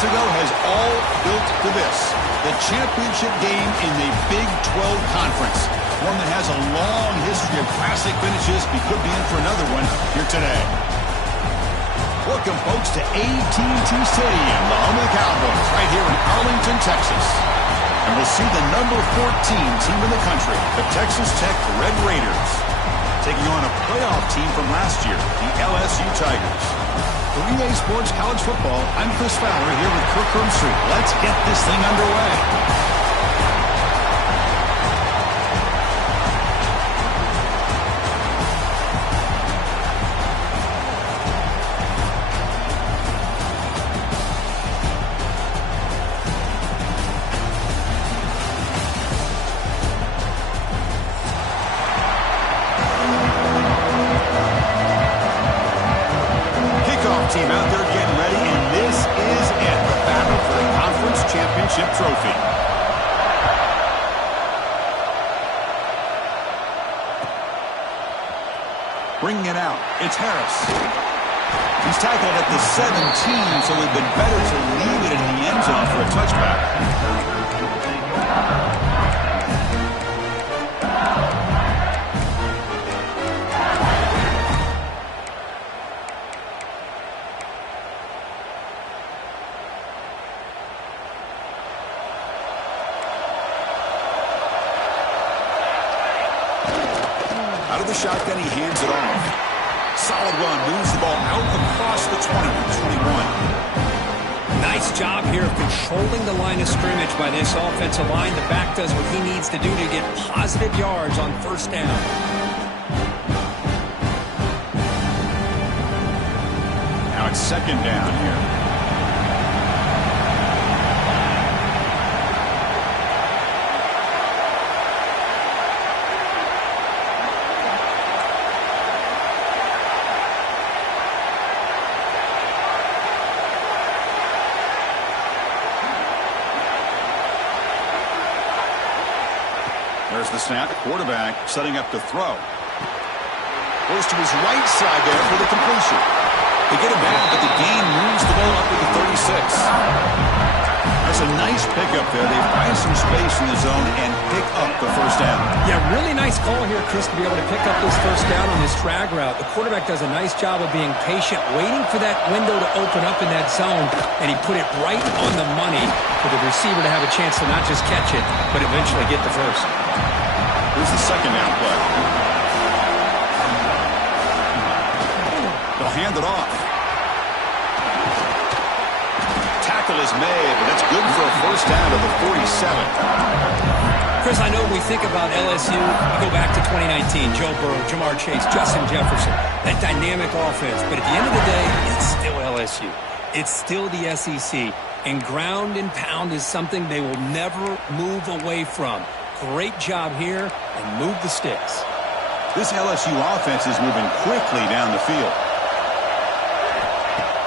months ago has all built to this. The championship game in the Big 12 Conference. One that has a long history of classic finishes. We could be in for another one here today. Welcome, folks, to AT&T Stadium, the home of the Cowboys, right here in Arlington, Texas. And we'll see the number 14 team in the country, the Texas Tech Red Raiders, taking on a playoff team from last year, the LSU Tigers. For EA Sports College Football, I'm Chris Fowler here with Kirk Herbstreit. Let's get this thing underway. Team out there getting ready, and this is it, the battle for the conference championship trophy. Bringing it out, it's Harris. He's tackled at the 17, so it would have been better to leave it in the end zone for a touchback. Out of the shotgun, he hands it off. Solid run, moves the ball out across the 20-21. Nice job here of controlling the line of scrimmage by this offensive line. The back does what he needs to do to get positive yards on first down. Now it's second down here. There's the snap. Quarterback setting up to throw. Goes to his right side there for the completion. They get him back, but the gain moves the ball up to the 36. That's a nice pickup there. They find some space in the zone and pick up the first down. Yeah, really nice call here, Chris, to be able to pick up this first down on this drag route. The quarterback does a nice job of being patient, waiting for that window to open up in that zone, and he put it right on the money for the receiver to have a chance to not just catch it, but eventually get the first. Here's the second down play. They'll hand it off. Tackle is made, but that's good for a first down to the 47. Chris, I know when we think about LSU, we go back to 2019, Joe Burrow, Jamar Chase, Justin Jefferson, that dynamic offense. But at the end of the day, it's still LSU. It's still the SEC. And ground and pound is something they will never move away from. Great job here, and move the sticks. This LSU offense is moving quickly down the field.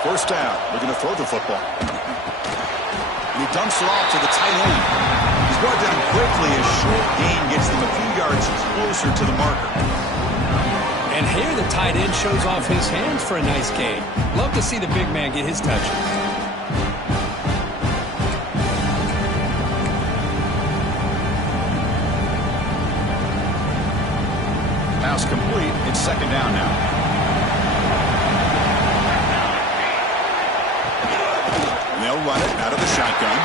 First down, looking to throw the football. And he dumps it off to the tight end. He's brought down quickly. A short gain gets them a few yards closer to the marker. And here the tight end shows off his hands for a nice gain. Love to see the big man get his touches. Pass complete. It's second down now. And they'll run it out of the shotgun.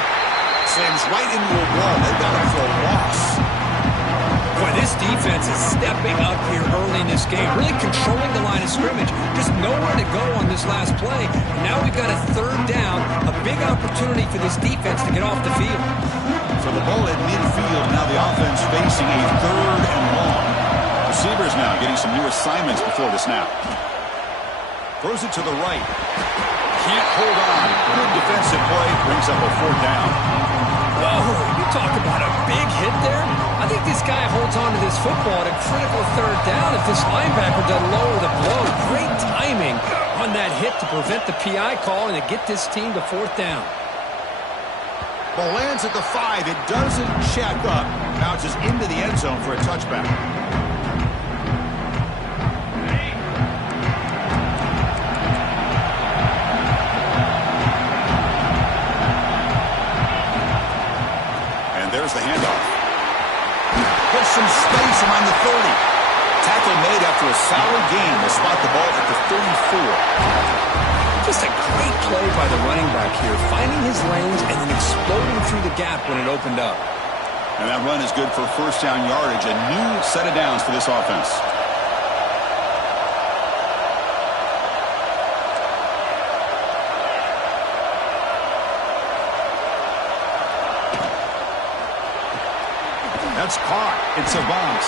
Slams right into a wall. They've got him for a loss. Boy, this defense is stepping up here early in this game, really controlling the line of scrimmage. Just nowhere to go on this last play. And now we've got a third down, a big opportunity for this defense to get off the field. So the ball at midfield. Now the offense facing a third and long. Receivers now getting some new assignments before the snap. Throws it to the right. Can't hold on. Good defensive play. Brings up a fourth down. Whoa, you talk about a big hit there. I think this guy holds on to this football at a critical third down if this linebacker doesn't lower the blow. Great timing on that hit to prevent the PI call and to get this team to fourth down. Ball lands at the 5. It doesn't check up. Bounces into the end zone for a touchback. after a solid gain, will spot the ball at the 34. Just a great play by the running back here, finding his lanes and then exploding through the gap when it opened up. And that run is good for first down yardage, a new set of downs for this offense. That's caught. It's a bounce.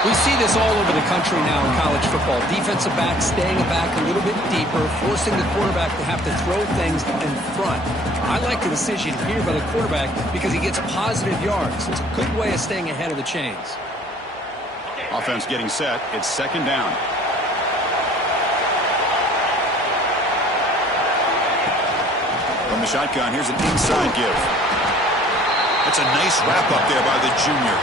We see this all over the country now in college football. Defensive backs staying back a little bit deeper, forcing the quarterback to have to throw things in front. I like the decision here by the quarterback because he gets positive yards. It's a good way of staying ahead of the chains. Offense getting set. It's second down. From the shotgun, here's an inside give. That's a nice wrap up there by the junior.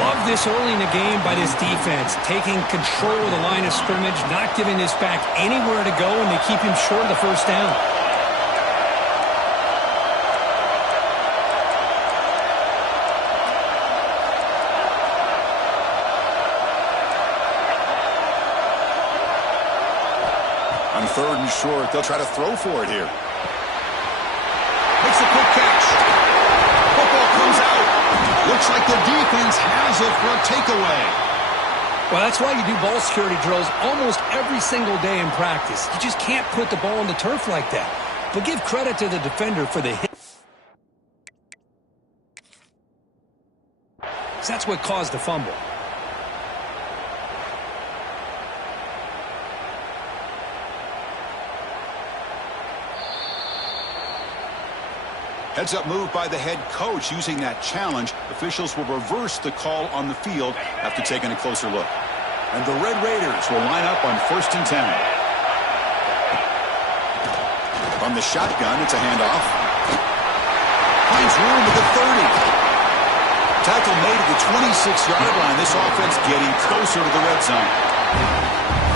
Love this early in the game by this defense, taking control of the line of scrimmage, not giving this back anywhere to go, and they keep him short of the first down. On third and short, they'll try to throw for it here. Makes a quick catch. Football comes out. Looks like the defense has it for a takeaway. Well, that's why you do ball security drills almost every single day in practice. You just can't put the ball on the turf like that. But give credit to the defender for the hit. That's what caused the fumble. Heads-up move by the head coach using that challenge. Officials will reverse the call on the field after taking a closer look. And the Red Raiders will line up on 1st and 10. From the shotgun, it's a handoff. Finds room at the 30. Tackle made at the 26-yard line. This offense getting closer to the red zone.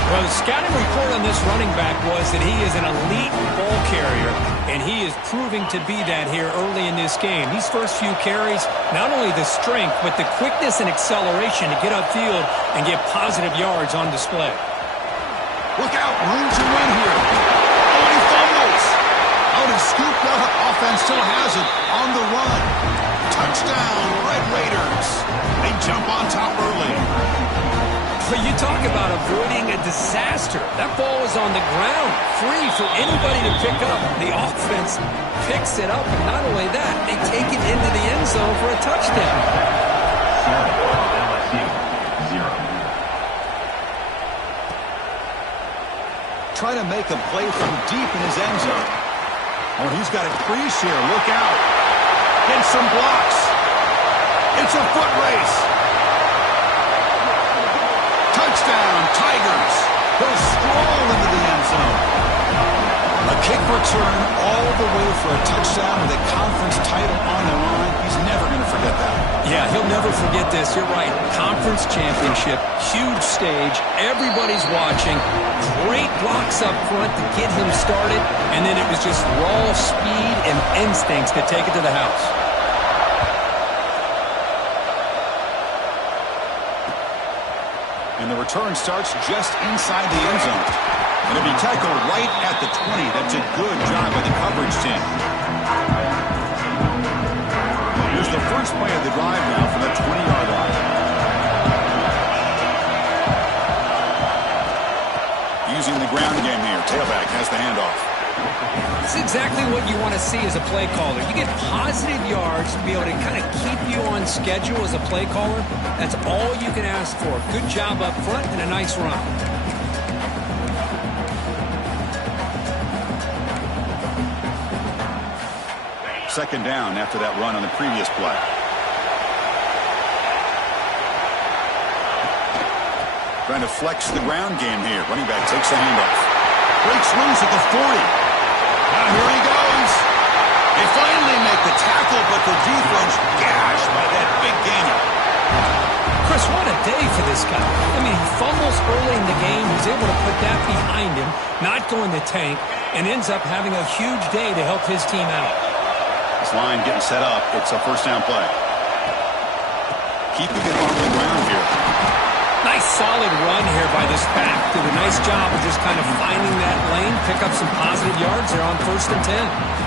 Well, the scouting report on this running back was that he is an elite ball carrier, and he is proving to be that here early in this game. These first few carries, not only the strength, but the quickness and acceleration to get upfield and get positive yards on display. Look out, room to run here. Oh, he fumbles. Out and scooped up. Offense still has it on the run. Touchdown, Red Raiders. They jump on top early. But you talk about avoiding a disaster. That ball was on the ground, free for anybody to pick up. The offense picks it up, and not only that, they take it into the end zone for a touchdown. LSU, 0. Trying to make a play from deep in his end zone. Oh, he's got a crease here. Look out. Get some blocks. It's a foot race. Touchdown, Tigers. He'll stroll into the end zone. A kick return all the way for a touchdown with a conference title on the line. He's never going to forget that. Yeah, he'll never forget this. You're right. Conference championship, huge stage. Everybody's watching. Great blocks up front to get him started. And then it was just raw speed and instincts to take it to the house. And the return starts just inside the end zone. And it'll be tackled right at the 20. That's a good job by the coverage team. Here's the first play of the drive now from the 20-yard line. Using the ground game here. Tailback has the handoff. It's exactly what you want to see as a play caller. You get positive yards to be able to kind of keep you on schedule as a play caller. That's all you can ask for. Good job up front and a nice run. Second down after that run on the previous play. Trying to flex the ground game here. Running back takes the handoff. Breaks loose at the 40. Now here he goes. They finally make the tackle, but the defense gashed by that big gainer. Chris, what a day for this guy. I mean, he fumbles early in the game. He's able to put that behind him, not going to tank, and ends up having a huge day to help his team out. This line getting set up. It's a first down play. Keeping it on the ground here. Nice solid run here by this back. Did a nice job of just kind of finding that lane, pick up some positive yards there on 1st and 10.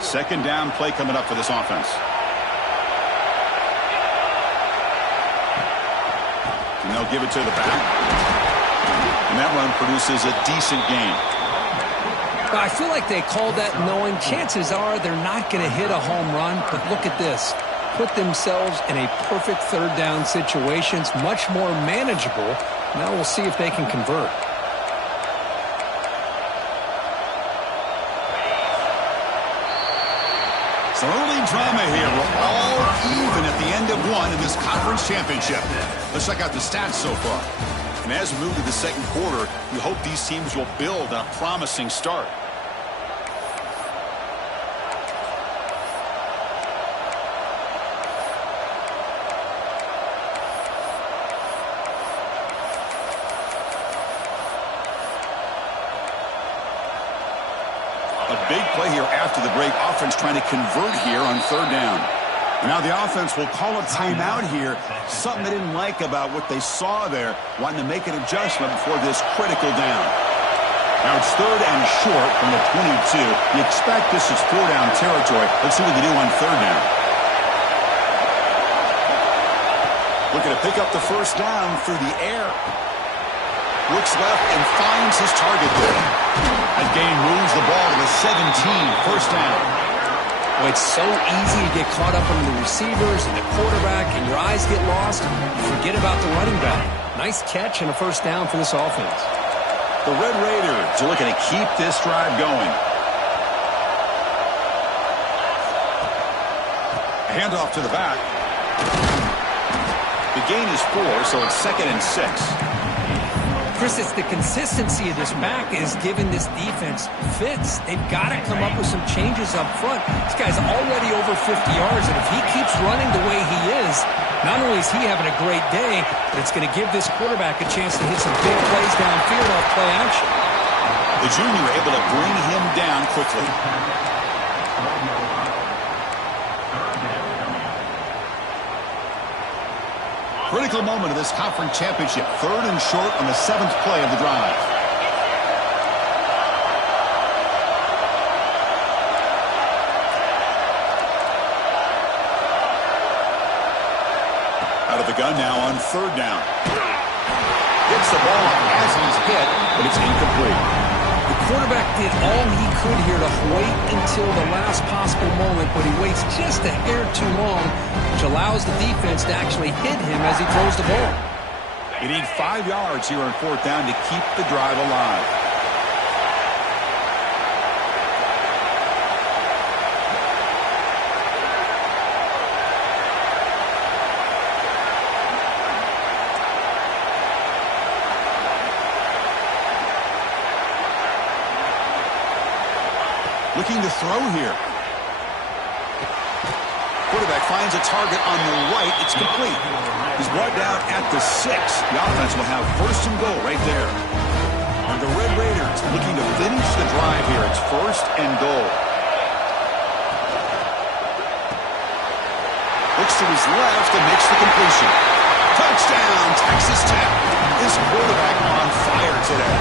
Second down play coming up for this offense. And they'll give it to the back. And that run produces a decent gain. I feel like they called that knowing chances are they're not going to hit a home run. But look at this. Put themselves in a perfect 3rd down situation. It's much more manageable. Now we'll see if they can convert. Some early drama here. We're all even at the end of one in this conference championship. Let's check out the stats so far. And as we move to the second quarter, we hope these teams will build on a promising start. A big play here after the break. Offense trying to convert here on 3rd down. Now the offense will call a timeout here. Something they didn't like about what they saw there. Wanting to make an adjustment before this critical down. Now it's 3rd and short from the 22. You expect this is 4-down territory. Let's see what they do on 3rd down. Looking to pick up the 1st down through the air. Looks left and finds his target there. That gain moves the ball to the 17. 1st down. Well, it's so easy to get caught up on the receivers and the quarterback, and your eyes get lost. Forget about the running back. Nice catch and a 1st down for this offense. The Red Raiders are looking to keep this drive going. A handoff to the back. The gain is 4, so it's 2nd and 6. Chris, it's the consistency of this back is giving this defense fits. They've got to come up with some changes up front. This guy's already over 50 yards, and if he keeps running the way he is, not only is he having a great day, but it's going to give this quarterback a chance to hit some big plays downfield off play action. The junior able to bring him down quickly. Critical moment of this conference championship. 3rd and short on the 7th play of the drive. Out of the gun now on 3rd down. Gets the ball as he's hit, but it's incomplete. The quarterback did all he could here to wait until the last possible moment, but he waits just a hair too long, which allows the defense to actually hit him as he throws the ball. You need 5 yards here on 4th down to keep the drive alive. Looking to throw here. Quarterback finds a target on the right. It's complete. He's brought down at the 6. The offense will have 1st and goal right there. And the Red Raiders looking to finish the drive here. It's 1st and goal. Looks to his left and makes the completion. Touchdown, Texas Tech. This quarterback on fire today.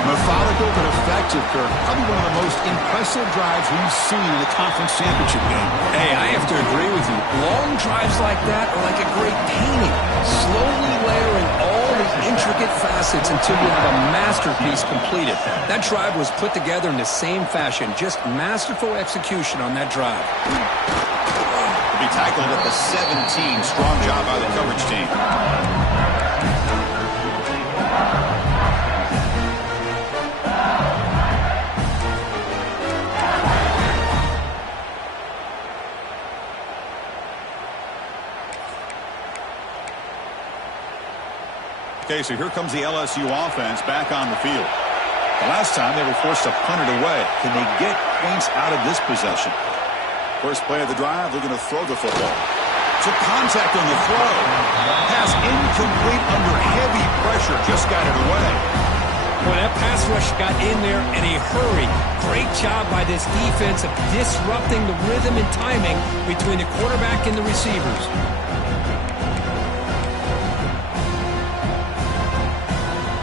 Methodical but effective, Kirk. Probably one of the most impressive drives we've seen in the conference championship game. Hey, I have to agree with you. Long drives like that are like a great painting. Slowly layering all the intricate facets until you have a masterpiece completed. That drive was put together in the same fashion. Just masterful execution on that drive. To be tackled at the 17. Strong job by the coverage team. Okay, so here comes the LSU offense back on the field. The last time they were forced to punt it away. Can they get points out of this possession? First play of the drive, they're going to throw the football. Took contact on the throw. Pass incomplete under heavy pressure. Just got it away. Boy, that pass rush got in there in a hurry. Great job by this defense of disrupting the rhythm and timing between the quarterback and the receivers.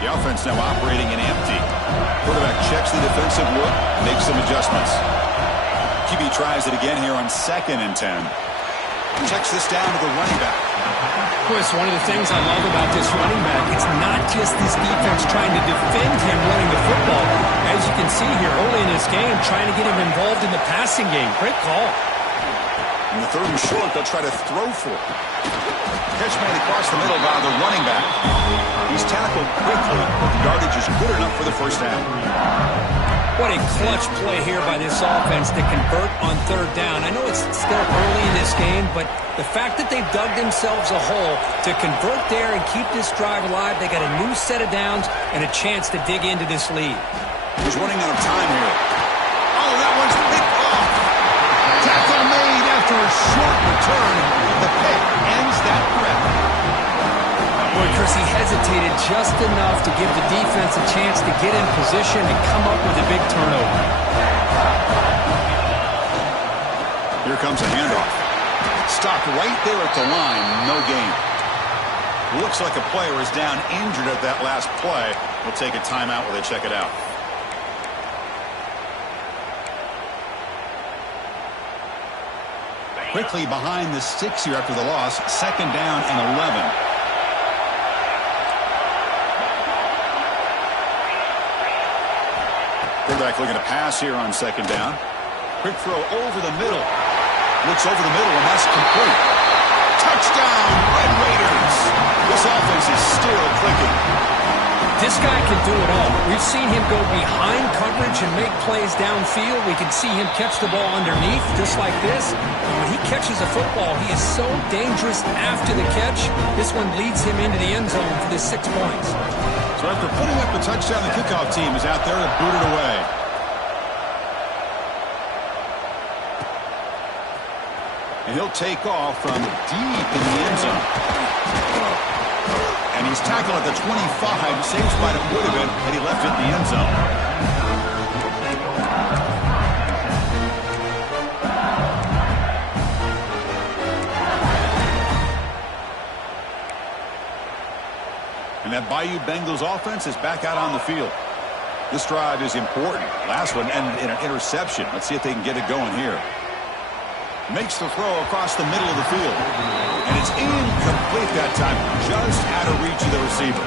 The offense now operating in empty. Quarterback checks the defensive look, makes some adjustments. QB tries it again here on 2nd and 10. Checks this down to the running back. Chris, one of the things I love about this running back, it's not just this defense trying to defend him running the football. As you can see here early in this game, trying to get him involved in the passing game. Great call. In the 3rd and short, they'll try to throw for it. Catch made across the middle by the running back. He's tackled quickly, but the yardage is good enough for the first down. What a clutch play here by this offense to convert on 3rd down. I know it's still early in this game, but the fact that they've dug themselves a hole to convert there and keep this drive alive, they got a new set of downs and a chance to dig into this lead. He's running out of time here. Oh, that one's picked off. Tackle made after a short return. The pick ends that threat. Boy, Chris, he hesitated just enough to give the defense a chance to get in position and come up with a big turnover. Here comes a handoff. Stopped right there at the line. No gain. Looks like a player is down injured at that last play. We'll take a timeout while they check it out. Quickly behind the 6 here after the loss. 2nd down and 11. Quarterback looking to pass here on 2nd down. Quick throw over the middle. Looks over the middle, and that's complete. Touchdown, Red Raiders. This offense is still clicking. This guy can do it all. We've seen him go behind coverage and make plays downfield. We can see him catch the ball underneath, just like this. And when he catches a football, he is so dangerous after the catch. This one leads him into the end zone for the 6 points. So after putting up a touchdown, the kickoff team is out there to boot it away. And he'll take off from deep in the end zone. And he's tackled at the 25. Same spot it would have been had he left it in the end zone. And that Bayou Bengals offense is back out on the field. This drive is important. Last one ended in an interception. Let's see if they can get it going here. Makes the throw across the middle of the field. And it's incomplete that time. Just out of reach of the receiver.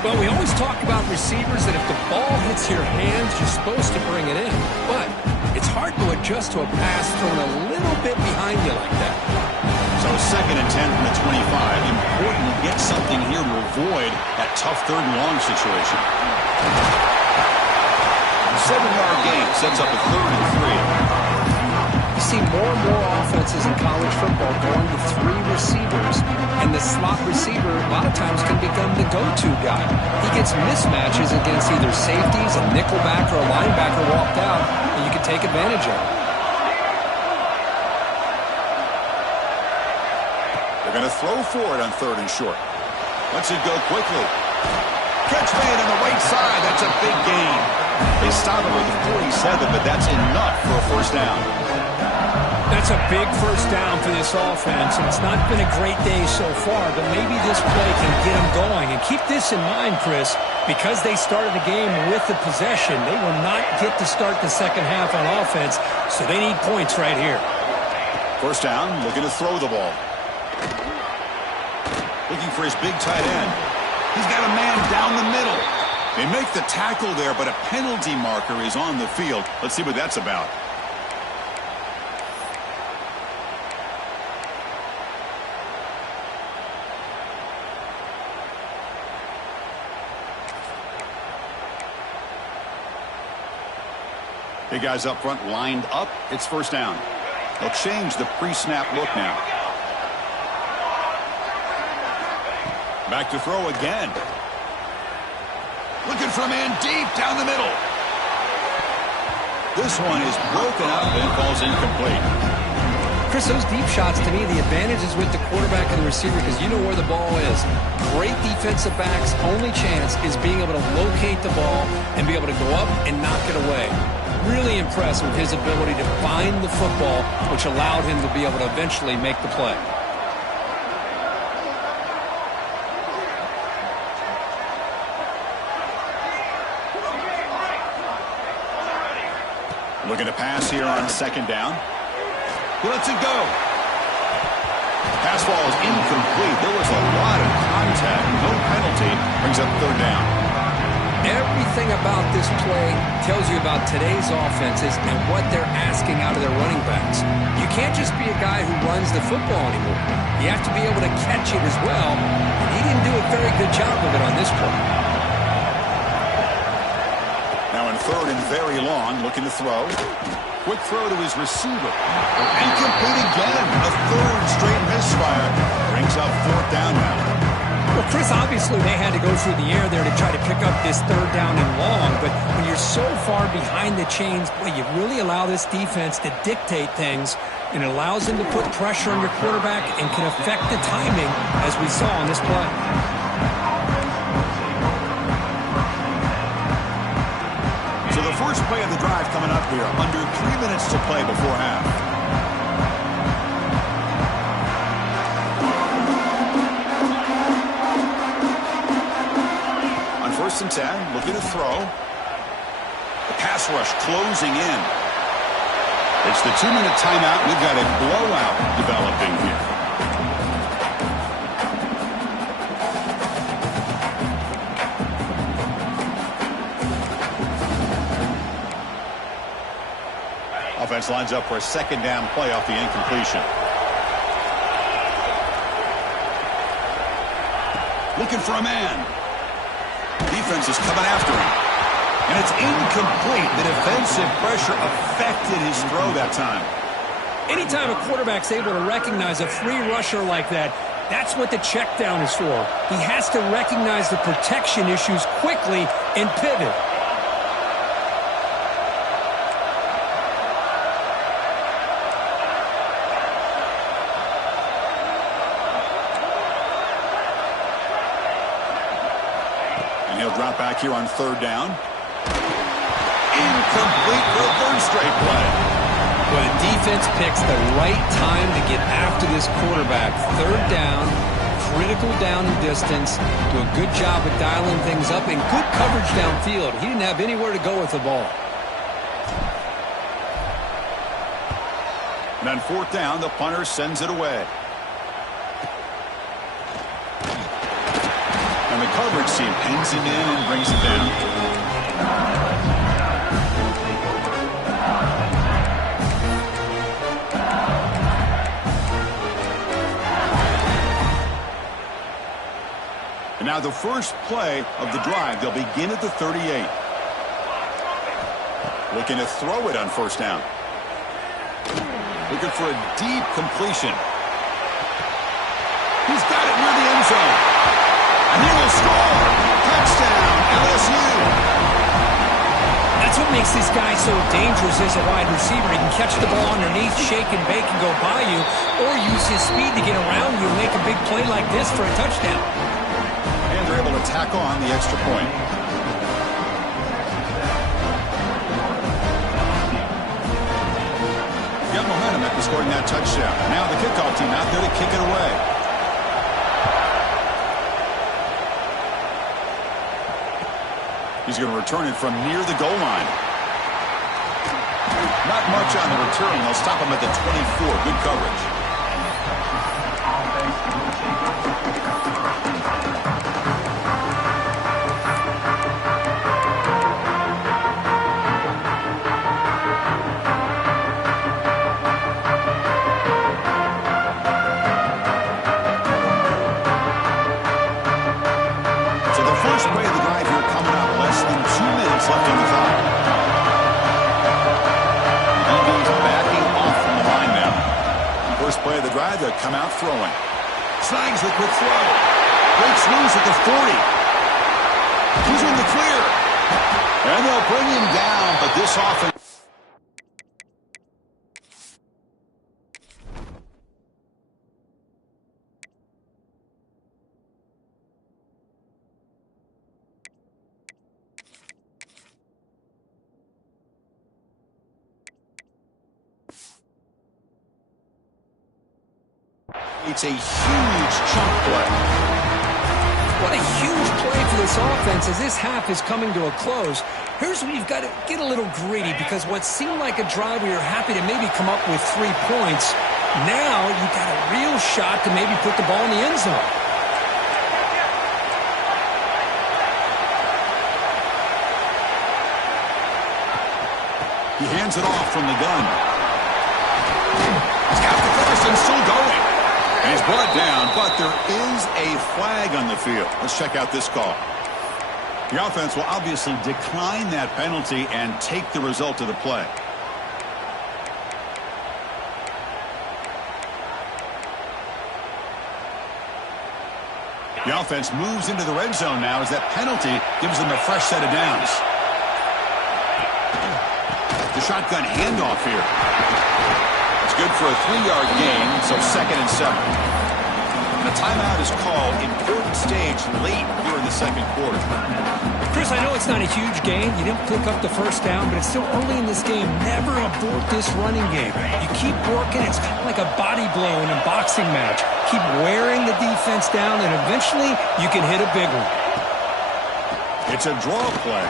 Well, we always talk about receivers that if the ball hits your hands, you're supposed to bring it in. But it's hard to adjust to a pass thrown a little bit behind you like that. So 2nd and 10 from the 25. Important to get something here to avoid that tough 3rd and long situation. 7-yard gain sets up a 3rd and 3. You see more and more offenses in college football going to 3 receivers, and the slot receiver a lot of times can become the go-to guy. He gets mismatches against either safeties, a nickelback, or a linebacker walked out, and you can take advantage of it. They're going to throw for it on 3rd and short. Lets it go quickly. Catch made on the right side. That's a big gain. They stop him at the 47, but that's enough for a first down. That's a big first down for this offense, and it's not been a great day so far, but maybe this play can get them going. And keep this in mind, Chris, because they started the game with the possession, they will not get to start the second half on offense, so they need points right here. First down, looking to throw the ball. Looking for his big tight end. He's got a man down the middle. They make the tackle there, but a penalty marker is on the field. Let's see what that's about. Big guys up front lined up. It's first down. They'll change the pre-snap look now. Back to throw again. Looking for a man deep down the middle. This one is broken up and falls incomplete. Chris, those deep shots, to me, the advantage is with the quarterback and the receiver because you know where the ball is. Great defensive backs' only chance is being able to locate the ball and be able to go up and knock it away. Really impressed with his ability to find the football, which allowed him to be able to eventually make the play. Looking to pass here on second down. He lets it go. Pass ball is incomplete. There was a lot of contact. No penalty. Brings up third down. Everything about this play tells you about today's offenses and what they're asking out of their running backs. You can't just be a guy who runs the football anymore. You have to be able to catch it as well. And he didn't do a very good job of it on this play. Now in third and very long, looking to throw. Quick throw to his receiver. Incomplete again. A third straight misfire. Brings up fourth down now. Well, Chris, obviously they had to go through the air there to try to pick up this third down and long, but when you're so far behind the chains, boy, you really allow this defense to dictate things, and it allows them to put pressure on your quarterback and can affect the timing, as we saw on this play. So the first play of the drive coming up here, under 3 minutes to play before half. First and 10, looking to throw. The pass rush closing in. It's the 2-minute timeout. We've got a blowout developing here. Offense lines up for a second down play off the incompletion. Looking for a man. Defense is coming after him. And it's incomplete. The defensive pressure affected his throw that time. Anytime a quarterback's able to recognize a free rusher like that, that's what the check down is for. He has to recognize the protection issues quickly and pivot. Drop back here on third down. Incomplete for a third straight play. Well, the defense picks the right time to get after this quarterback. Third down, critical down and distance. Do a good job of dialing things up and good coverage downfield. He didn't have anywhere to go with the ball. And on fourth down, the punter sends it away. And the coverage team pins him in and brings him down. And now the first play of the drive. They'll begin at the 38. Looking to throw it on first down. Looking for a deep completion. He's got it near the end zone. And he will score. Touchdown, LSU. That's what makes this guy so dangerous as a wide receiver. He can catch the ball underneath, shake and bake and go by you, or use his speed to get around you and make a big play like this for a touchdown. And they're able to tack on the extra point. Got momentum after scoring that touchdown. Now the kickoff team out there to kick it away. He's going to return it from near the goal line. Not much on the return. They'll stop him at the 24. Good coverage. So the first play of the drive here coming up. Less than 2 minutes left on the clock. DB's backing off from the line now. First play of the drive, they'll come out throwing. Snags the quick throw. Breaks loose at the 40. He's in the clear. And they'll bring him down, but this offense... It's a huge chunk play. What a huge play for this offense as this half is coming to a close. Here's where you've got to get a little greedy because what seemed like a drive where you're happy to maybe come up with 3 points, now you've got a real shot to maybe put the ball in the end zone. He hands it off from the gun. He's got the first and still going. And he's brought down, but there is a flag on the field. Let's check out this call. The offense will obviously decline that penalty and take the result of the play. The offense moves into the red zone now as that penalty gives them a fresh set of downs. The shotgun handoff here. It's good for a 3-yard gain, so 2nd and 7. And a timeout is called. Important stage late here in the second quarter. Chris, I know it's not a huge gain. You didn't pick up the first down, but it's still early in this game. Never abort this running game. You keep working. It's kind of like a body blow in a boxing match. Keep wearing the defense down, and eventually you can hit a big one. It's a draw play.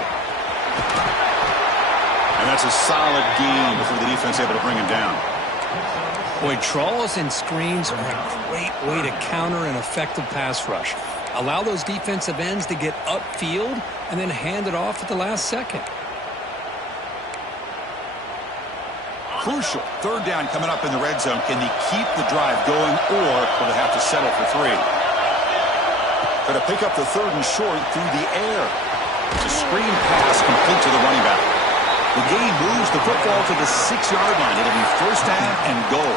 And that's a solid gain before the defense able to bring him down. Boy, draws and screens are a great way to counter an effective pass rush. Allow those defensive ends to get upfield and then hand it off at the last second. Crucial. 3rd down coming up in the red zone. Can they keep the drive going, or will they have to settle for 3? Got to pick up the 3rd and short through the air. It's a screen pass complete to the running back. The game moves the football to the 6-yard line. It'll be 1st down and goal.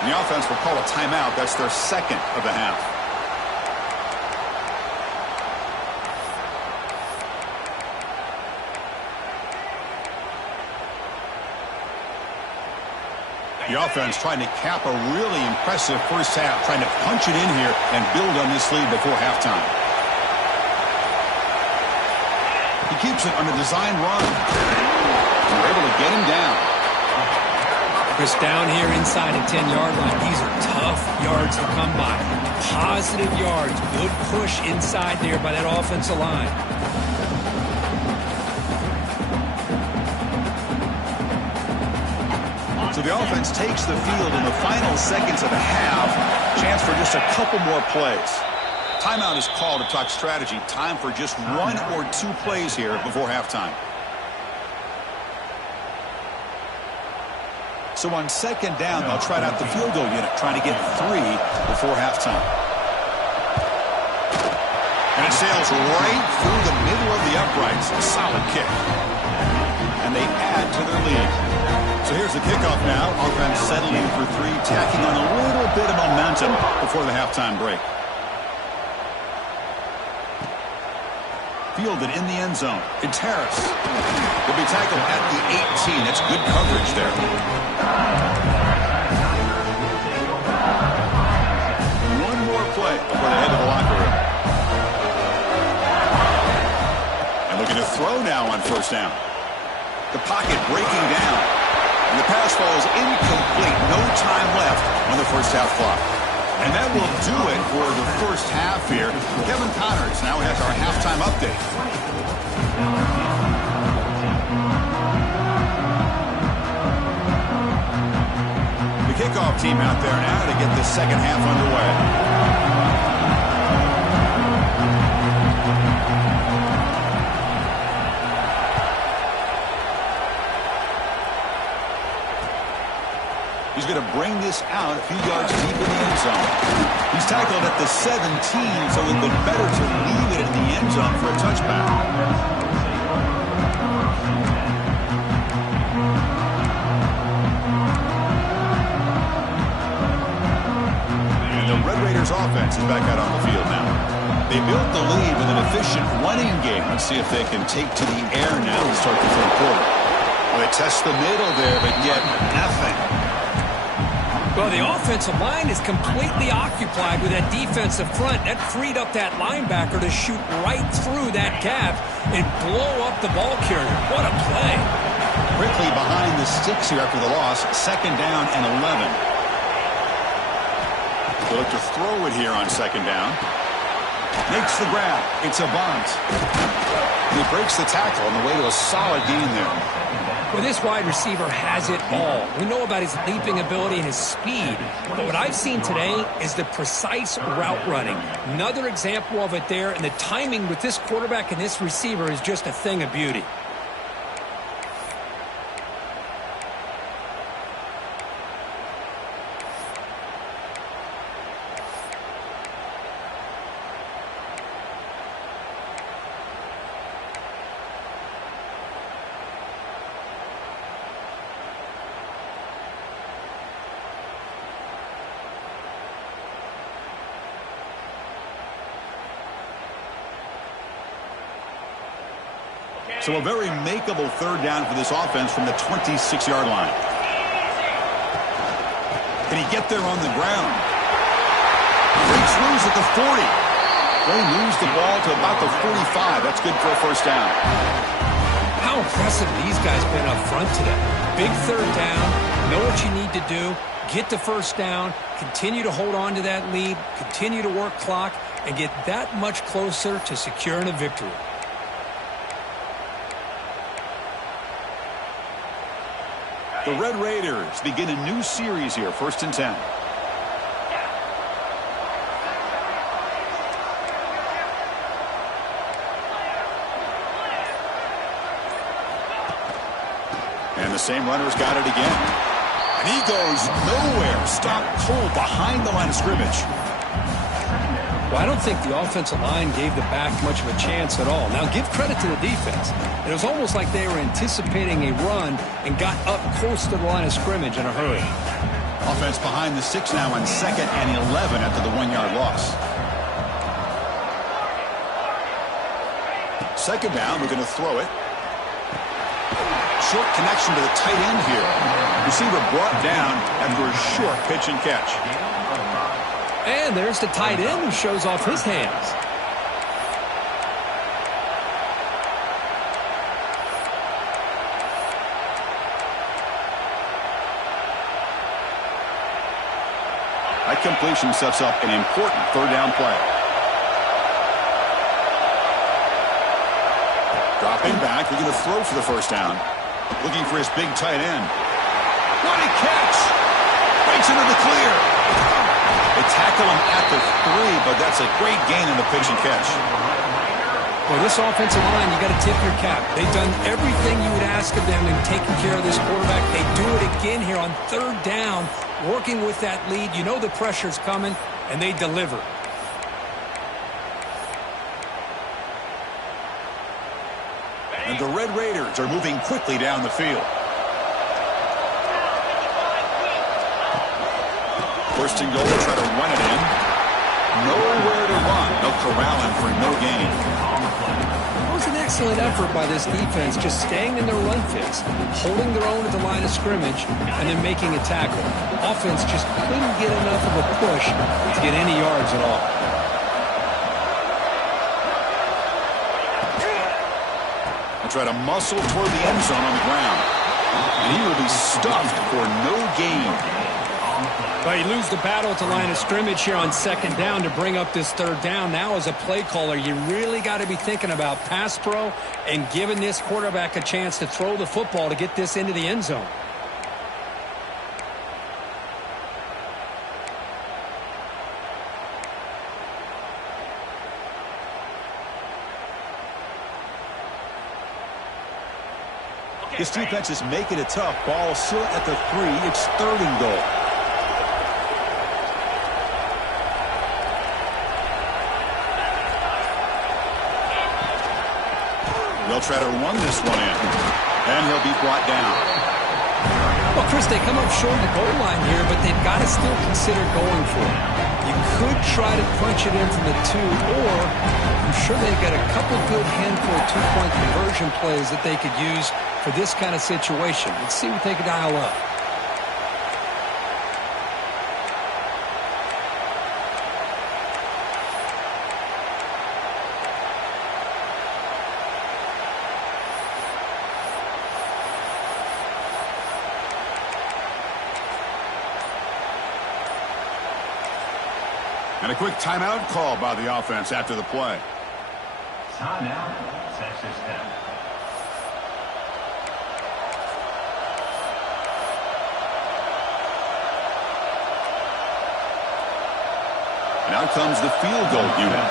And the offense will call a timeout. That's their 2nd of the half. The offense trying to cap a really impressive first half, trying to punch it in here and build on this lead before halftime. He keeps it on a design run. They're able to get him down. Chris, down here inside the 10-yard line, these are tough yards to come by. Positive yards, good push inside there by that offensive line. So the offense takes the field in the final seconds of the half. Chance for just a couple more plays. Timeout is called to talk strategy. Time for just 1 or 2 plays here before halftime. So on 2nd down, they'll try out the field goal unit, trying to get 3 before halftime. And it sails right through the middle of the uprights. A solid kick. And they add to their lead. So here's the kickoff now. Offense settling for 3, tacking on a little bit of momentum before the halftime break. Fielded in the end zone. It's Harris. Will be tackled at the 18. That's good coverage there. One more play before they head to the locker room. And looking to throw now on 1st down. The pocket breaking down. And the pass falls incomplete. No time left on the first half clock. And that will do it for the first half here. Kevin Connors now has our halftime update. The kickoff team out there now to get the second half underway. He's going to bring this out a few yards deep in the end zone. He's tackled at the 17, so it would have been better to leave it in the end zone for a touchback. And the Red Raiders offense is back out on the field now. They built the lead with an efficient running game. Let's see if they can take to the air now and start the 3rd quarter. Well, they test the middle there, but yet nothing. Well, the offensive line is completely occupied with that defensive front. That freed up that linebacker to shoot right through that gap and blow up the ball carrier. What a play. quickly behind the sticks here after the loss. 2nd down and 11. They'll look to throw it here on 2nd down. Makes the grab. It's a bunt. He breaks the tackle on the way to a solid gain there. Well, this wide receiver has it all. We know about his leaping ability and his speed, but what I've seen today is the precise route running. Another example of it there, and the timing with this quarterback and this receiver is just a thing of beauty. So a very makeable 3rd down for this offense from the 26-yard line. Can he get there on the ground? Breaks loose at the 40. They moves the ball to about the 45. That's good for a 1st down. How impressive these guys been up front today. Big 3rd down. Know what you need to do. Get the 1st down. Continue to hold on to that lead. Continue to work clock. And get that much closer to securing a victory. The Red Raiders begin a new series here, 1st and 10. And the same runner's got it again. And he goes nowhere. Stopped cold behind the line of scrimmage. Well, I don't think the offensive line gave the back much of a chance at all. Now, give credit to the defense. It was almost like they were anticipating a run and got up close to the line of scrimmage in a hurry. Offense behind the 6 now on 2nd and 11 after the 1-yard loss. 2nd down, we're going to throw it. Short connection to the tight end here. Receiver brought down after a short pitch and catch. And there's the tight end who shows off his hands. That completion sets up an important 3rd down play. Dropping back, we're going to throw for the 1st down. Looking for his big tight end. What a catch! Breaks into the clear. They tackle him at the 3, but that's a great gain in the pitch and catch. Well, this offensive line, you got to tip your cap. They've done everything you would ask of them in taking care of this quarterback. They do it again here on 3rd down, working with that lead. You know the pressure's coming, and they deliver. And the Red Raiders are moving quickly down the field. 1st and goal, try to run it in. Nowhere to run. They'll corral him for no gain. It was an excellent effort by this defense, just staying in their run fits, holding their own at the line of scrimmage, and then making a tackle. Offense just couldn't get enough of a push to get any yards at all. They'll try to muscle toward the end zone on the ground. And he will be stuffed for no gain. But you lose the battle at the line of scrimmage here on 2nd down to bring up this 3rd down. Now, as a play caller, you really got to be thinking about pass pro and giving this quarterback a chance to throw the football to get this into the end zone. This defense is making it tough. Ball still at the 3. It's 3rd and goal. They'll try to run this one in. And he'll be brought down. Well, Chris, they come up short of the goal line here, but they've got to still consider going for it. You could try to punch it in from the 2, or I'm sure they've got a couple good handful of 2-point conversion plays that they could use for this kind of situation. Let's see what they can dial up. And a quick timeout call by the offense after the play. Timeout, Texas Tech. And out comes the field goal unit.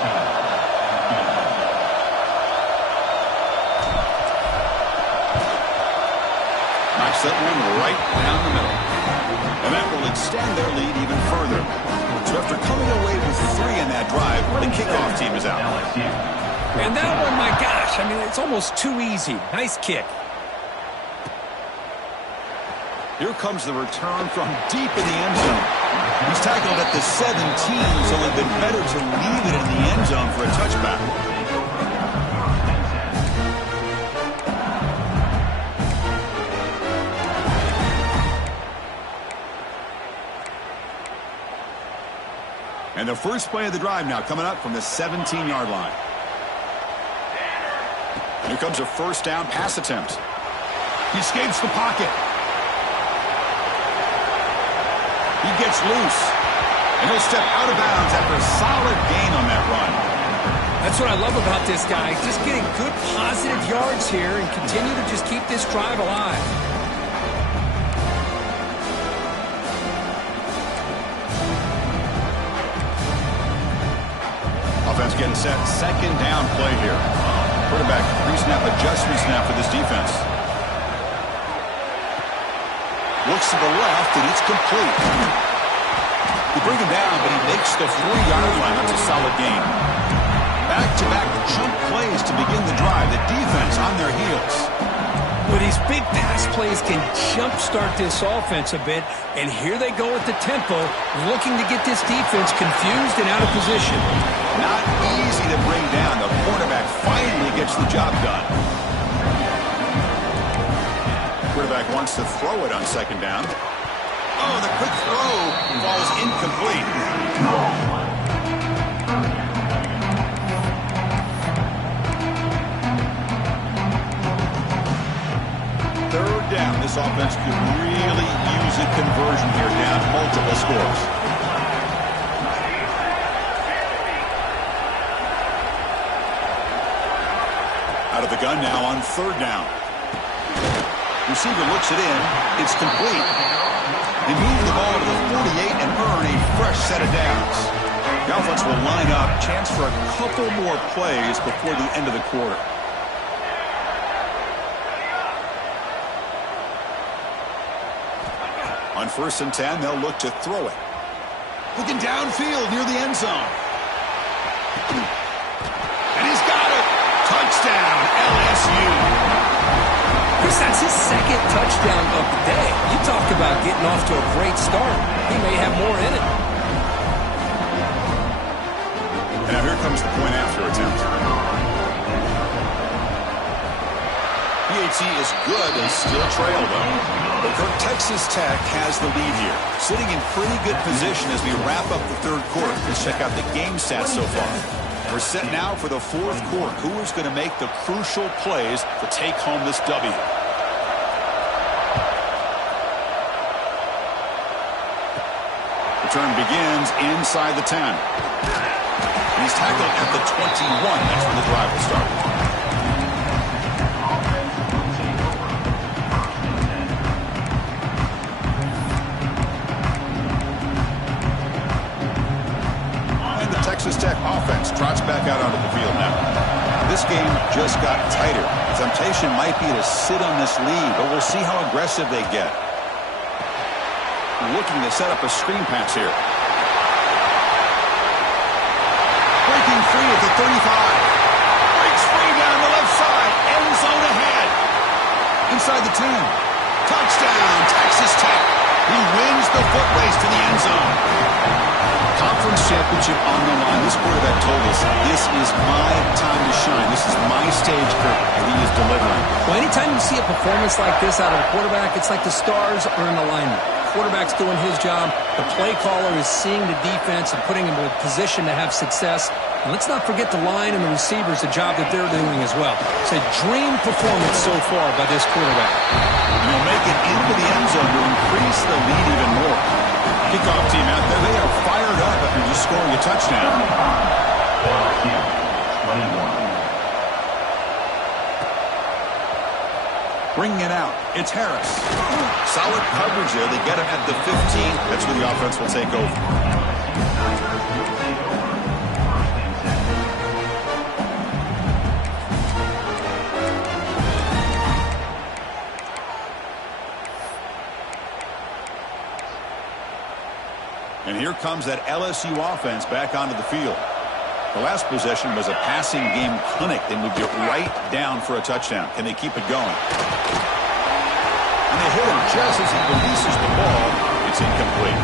Knocks that one right down the middle. And that will extend their lead even further. So after coming away with 3 in that drive, the kickoff team is out. And that one, my gosh, I mean, it's almost too easy. Nice kick. Here comes the return from deep in the end zone. He's tackled at the 17, so it would have been better to leave it in the end zone for a touchback. And the first play of the drive now coming up from the 17-yard line. Here comes a first down pass attempt. He escapes the pocket. He gets loose. And he'll step out of bounds after a solid gain on that run. That's what I love about this guy. Just getting good positive yards here and continue to just keep this drive alive. Offense getting set. Second down play here. Quarterback pre-snap adjustment snap for this defense. Looks to the left, and it's complete. You bring him down, but he makes the 4-yard line. That's a solid gain. Back-to-back chunk plays to begin the drive. The defense on their heels. Well, these big pass plays can jumpstart this offense a bit, and here they go at the tempo, looking to get this defense confused and out of position. Not easy to bring down. The quarterback finally gets the job done. Quarterback wants to throw it on second down. Oh, the quick throw falls incomplete. Third down. This offense could really use a conversion here, down multiple scores. Out of the gun now on third down. Receiver looks it in. It's complete. They move the ball to the 48 and earn a fresh set of downs. The offense will line up. Chance for a couple more plays before the end of the quarter. On 1st and 10, they'll look to throw it. Looking downfield near the end zone. And he's got it. Touchdown, LSU. Chris, that's his second touchdown of the day. You talk about getting off to a great start. He may have more in it. And now here comes the point after attempt. PAT is good and still trail, though. But Texas Tech has the lead here, sitting in pretty good position as we wrap up the third quarter. Let's check out the game stats so far. We're set now for the fourth quarter. Who is going to make the crucial plays to take home this W? Return begins inside the 10. He's tackled at the 21. That's where the drive will start. Texas Tech offense trots back out onto the field now. This game just got tighter. The temptation might be to sit on this lead, but we'll see how aggressive they get. Looking to set up a screen pass here. Breaking free at the 35. Breaks free down the left side. End zone ahead. Inside the 10. Touchdown, Texas Tech. He wins the foot race to the end zone. Conference championship on the line. This quarterback told us, this is my time to shine. This is my stage, Kirk, and he is delivering. Well, anytime you see a performance like this out of a quarterback, it's like the stars are in alignment. Quarterback's doing his job. The play caller is seeing the defense and putting him in a position to have success. And let's not forget the line and the receivers, the job that they're doing as well. It's a dream performance so far by this quarterback. And he'll make it into the end zone to increase the lead even more. Kickoff team out there, they are fired up after just scoring a touchdown. Bringing it out, it's Harris. Solid coverage there. They get him at the 15. That's where the offense will take over. And here comes that LSU offense back onto the field. The last possession was a passing game clinic. They moved it right down for a touchdown. Can they keep it going? And they hit him just as he releases the ball. It's incomplete.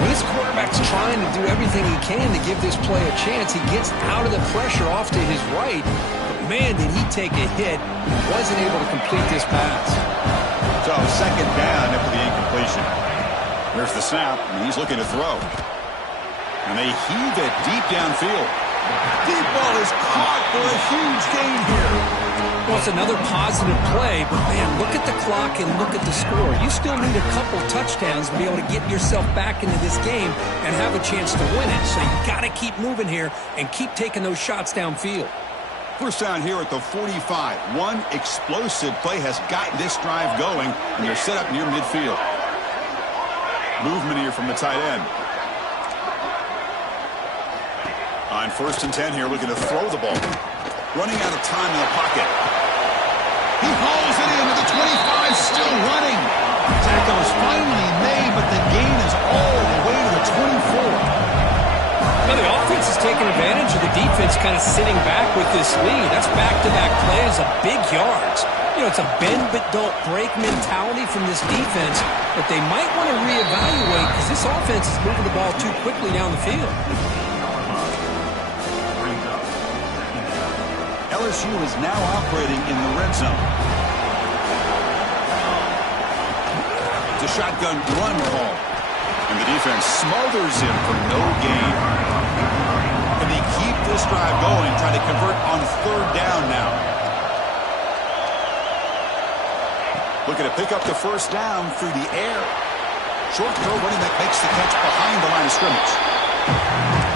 Well, this quarterback's trying to do everything he can to give this play a chance. He gets out of the pressure off to his right. But, man, did he take a hit. Wasn't able to complete this pass. So, second down after the incompletion. There's the snap, and he's looking to throw. And they heave it deep downfield. Deep ball is caught for a huge gain here. Well, it's another positive play, but, man, look at the clock and look at the score. You still need a couple touchdowns to be able to get yourself back into this game and have a chance to win it. So you got to keep moving here and keep taking those shots downfield. First down here at the 45. One explosive play has gotten this drive going, and they're set up near midfield. Movement here from the tight end. On 1st and 10 here, looking to throw the ball. Running out of time in the pocket. He hauls it into the 25, still running. Tackle is finally made, but the gain is all the way to the 24. Well, the offense is taking advantage of the defense kind of sitting back with this lead. That's back-to-back plays of big yards. You know, it's a bend-but-don't-break mentality from this defense, but they might want to reevaluate because this offense is moving the ball too quickly down the field. LSU is now operating in the red zone. It's a shotgun run call. And the defense smothers him for no gain. Can they keep this drive going, trying to convert on 3rd down now? Looking to pick up the 1st down through the air. Short throw running back makes the catch behind the line of scrimmage.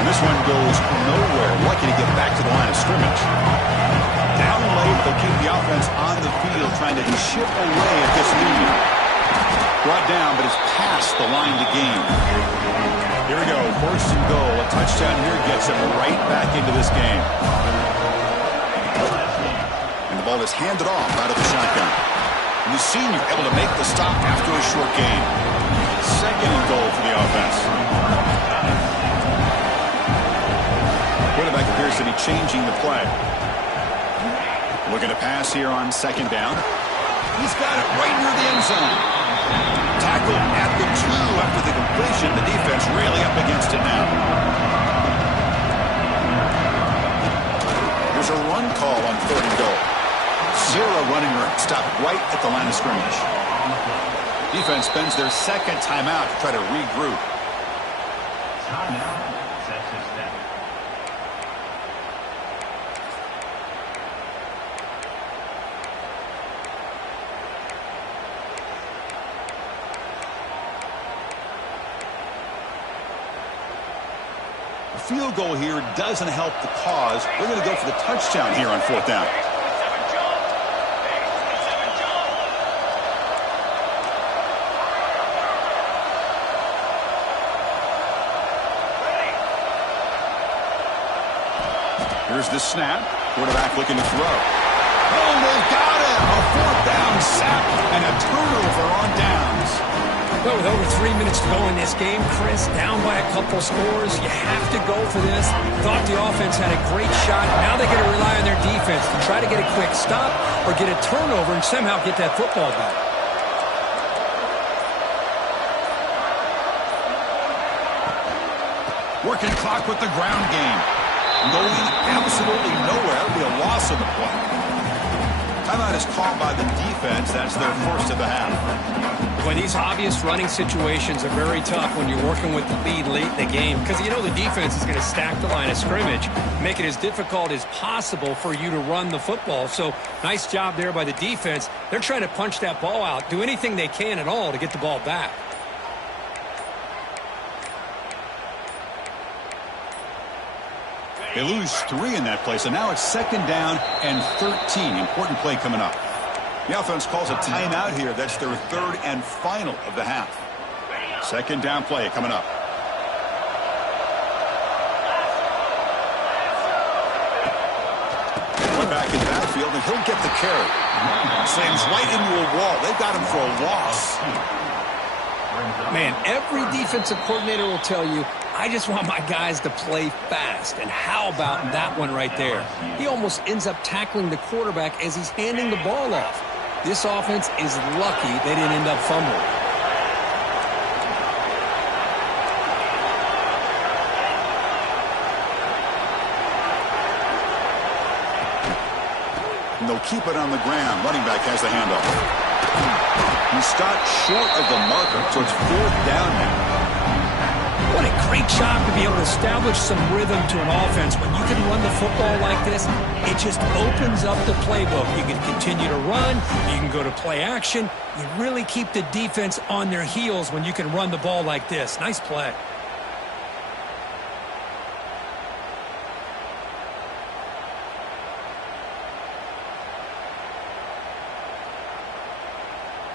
And this one goes nowhere. Lucky to get back to the line of scrimmage. Down late, they'll keep the offense on the field, trying to chip away at this lead. Brought down, but it's past the line to gain. Here we go, 1st and goal. A touchdown here gets him right back into this game. And the ball is handed off out of the shotgun. And the senior able to make the stop after a short gain. 2nd and goal for the offense. Quarterback appears to be changing the play. Looking to pass here on 2nd down. He's got it right near the end zone. Tackled at the 2 after the completion. The defense really up against it now. There's a run call on 3rd and goal. 0 running room. Stopped right at the line of scrimmage. Defense spends their 2nd timeout to try to regroup. Timeout. Texas Tech. A field goal here doesn't help the cause. We're going to go for the touchdown here on 4th down. Here's the snap. Quarterback looking to throw. Oh, they've got it! A 4th down sack and a turnover on downs. Well, with over 3 minutes to go in this game, Chris, down by a couple scores, you have to go for this. Thought the offense had a great shot. Now they got to rely on their defense to try to get a quick stop or get a turnover and somehow get that football back. Working clock with the ground game. Going absolutely nowhere. It'll be a loss of the play. Timeout is called by the defense. That's their 1st of the half. When these obvious running situations are very tough when you're working with the lead late in the game because you know the defense is going to stack the line of scrimmage, make it as difficult as possible for you to run the football. So nice job there by the defense. They're trying to punch that ball out, do anything they can at all to get the ball back. They lose 3 in that play, so now it's 2nd down and 13. Important play coming up. The offense calls a timeout here. That's their third and final of the half. Second down play coming up. Back in the backfield, and he'll get the carry. Slams right into a wall. They've got him for a loss. Man, every defensive coordinator will tell you, I just want my guys to play fast. And how about that one right there? He almost ends up tackling the quarterback as he's handing the ball off. This offense is lucky they didn't end up fumbling. They'll keep it on the ground. Running back has the handoff. He stopped short of the marker, so it's fourth down now. What a great job to be able to establish some rhythm to an offense. When you can run the football like this, it just opens up the playbook. You can continue to run. You can go to play action. You really keep the defense on their heels when you can run the ball like this. Nice play.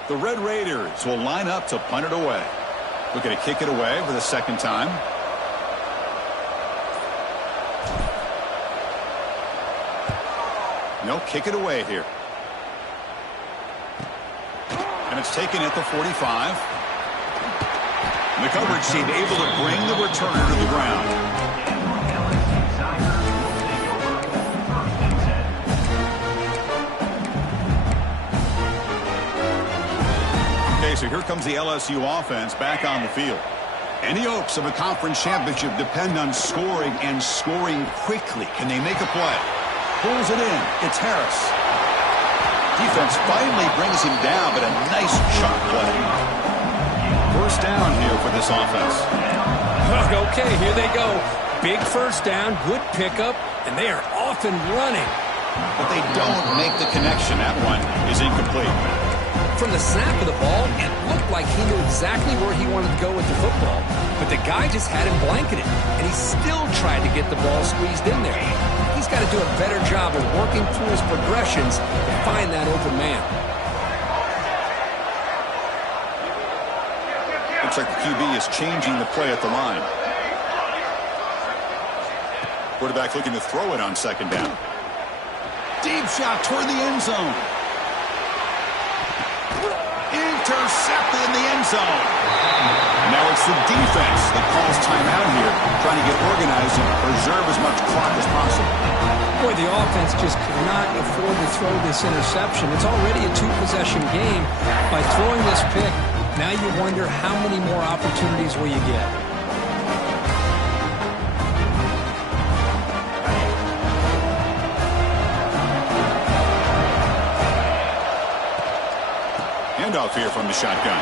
The Red Raiders will line up to punt it away. Looking to kick it away for the second time. No, kick it away here. And it's taken at the 45. And the coverage team able to bring the returner to the ground. So here comes the LSU offense back on the field. Any hopes of a conference championship depend on scoring and scoring quickly. Can they make a play? Pulls it in. It's Harris. Defense finally brings him down, but a nice shot play. First down here for this offense. Okay, here they go. Big first down, good pickup, and they are off and running. But they don't make the connection. That one is incomplete. From the snap of the ball, it looked like he knew exactly where he wanted to go with the football. But the guy just had him blanketed, and he still tried to get the ball squeezed in there. He's got to do a better job of working through his progressions to find that open man. Looks like the QB is changing the play at the line. Quarterback looking to throw it on second down. Deep shot toward the end zone. Intercepted in the end zone. Now it's the defense that calls timeout here, trying to get organized and preserve as much clock as possible. Boy, the offense just could not afford to throw this interception. It's already a two-possession game. By throwing this pick, now you wonder how many more opportunities will you get. Handoff here from the shotgun.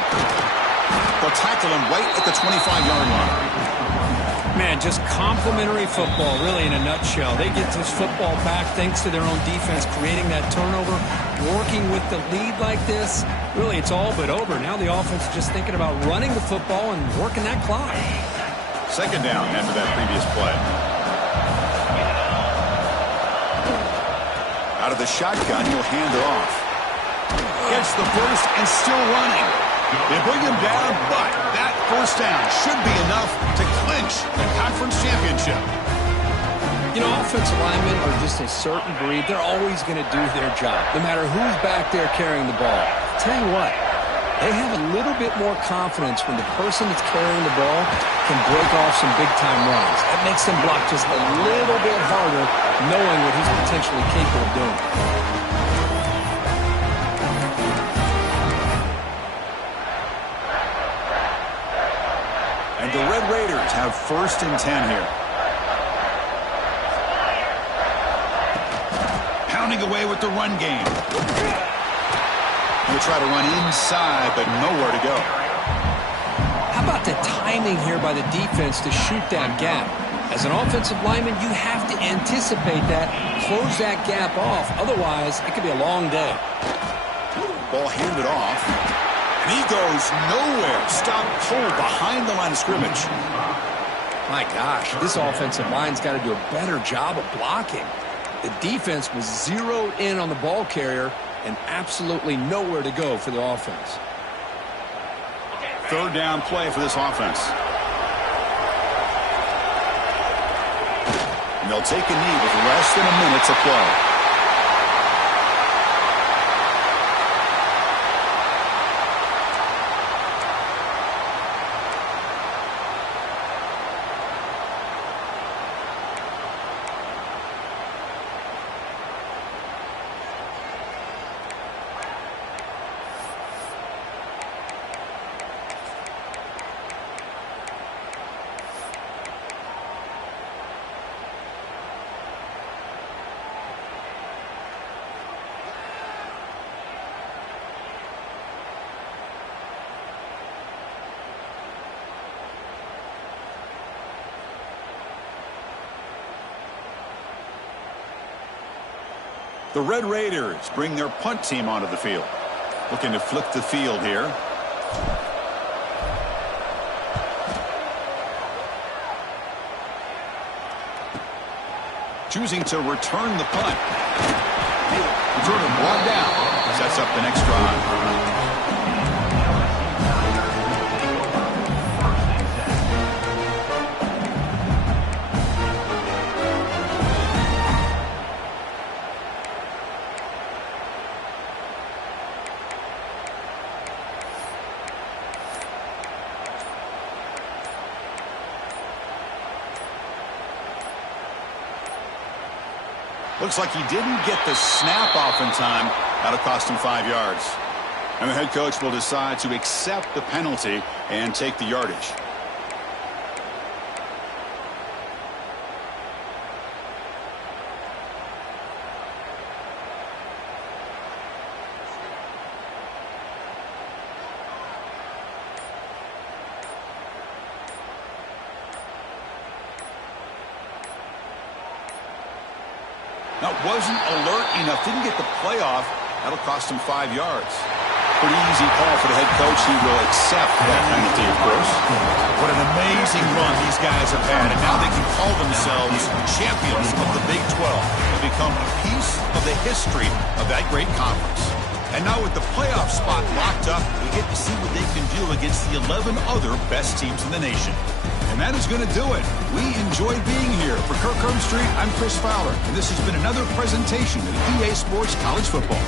They'll tackle him right at the 25-yard line. Man, just complimentary football, really, in a nutshell. They get this football back thanks to their own defense, creating that turnover, working with the lead like this. Really, it's all but over. Now the offense is just thinking about running the football and working that clock. Second down after that previous play. Out of the shotgun, he'll hand it off. Gets the first and still running. They bring him down, but that first down should be enough to clinch the conference championship. You know, offensive linemen are just a certain breed. They're always going to do their job, no matter who's back there carrying the ball. I'll tell you what, they have a little bit more confidence when the person that's carrying the ball can break off some big-time runs. That makes them block just a little bit harder, knowing what he's potentially capable of doing. The Red Raiders have first and 10 here. Pounding away with the run game. He'll try to run inside, but nowhere to go. How about the timing here by the defense to shoot that gap? As an offensive lineman, you have to anticipate that, close that gap off. Otherwise, it could be a long day. Ball handed off. And he goes nowhere. Stop cold behind the line of scrimmage. My gosh, this offensive line's got to do a better job of blocking. The defense was zeroed in on the ball carrier, and absolutely nowhere to go for the offense. Third down play for this offense. And they'll take a knee with less than a minute to play. The Red Raiders bring their punt team onto the field. Looking to flip the field here. Choosing to return the punt. Returner brought down. Sets up the next drive. Looks like he didn't get the snap off in time. That'll cost him 5 yards. And the head coach will decide to accept the penalty and take the yardage. That wasn't alert enough. Didn't get the play off. That'll cost him 5 yards. Pretty easy call for the head coach. He will accept that penalty, of course. What an amazing run these guys have had. And now they can call themselves champions of the Big 12 and become a piece of the history of that great conference. And now with the playoff spot locked up, we get to see what they can do against the 11 other best teams in the nation. And that is going to do it. We enjoyed being here. For Kirk Street, I'm Chris Fowler, and this has been another presentation of EA Sports College Football.